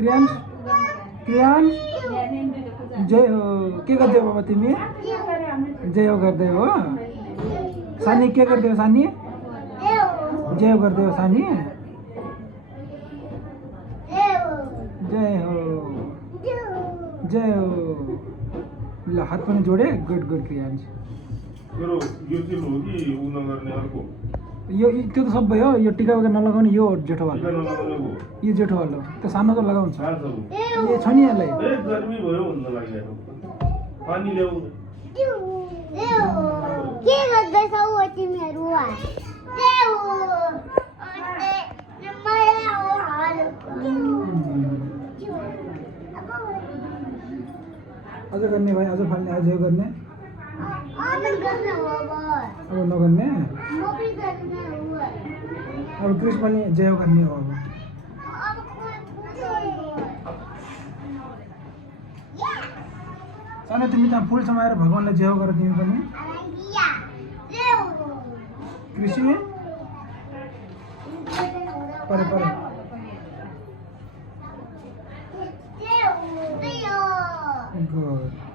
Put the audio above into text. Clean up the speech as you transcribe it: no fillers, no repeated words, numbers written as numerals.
क्रियांश क्रियांश जय हो के गर्दै हो बाबा तिमी जय हो गर्दै हो सानी के गर्दै हो सानी जय हो गर्दै हो सानी जय हो ल हात पनि जोडे गुड गुड क्रियांश यो त्यो त सबै हो यो टिका वगैरह नलगाउने यो जेठोवाल यो जेठोवाल हो त्यो सानो त लगाउँछ यो छ नि यसलाई गर्मी भयो भन्न लागिरहेको पानी ल्याऊ के गर्दैछौ तिमीहरू अझ गर्ने भाइ अझ फाल्ने अझ गर्ने अब नगर्ने अब क्रिस पनि जय हो गर्ने हो अब सानो तिमी त्यहाँ फुल समाएर भगवान्लाई जय हो गर तिमी पनि कृषि परे परे गुड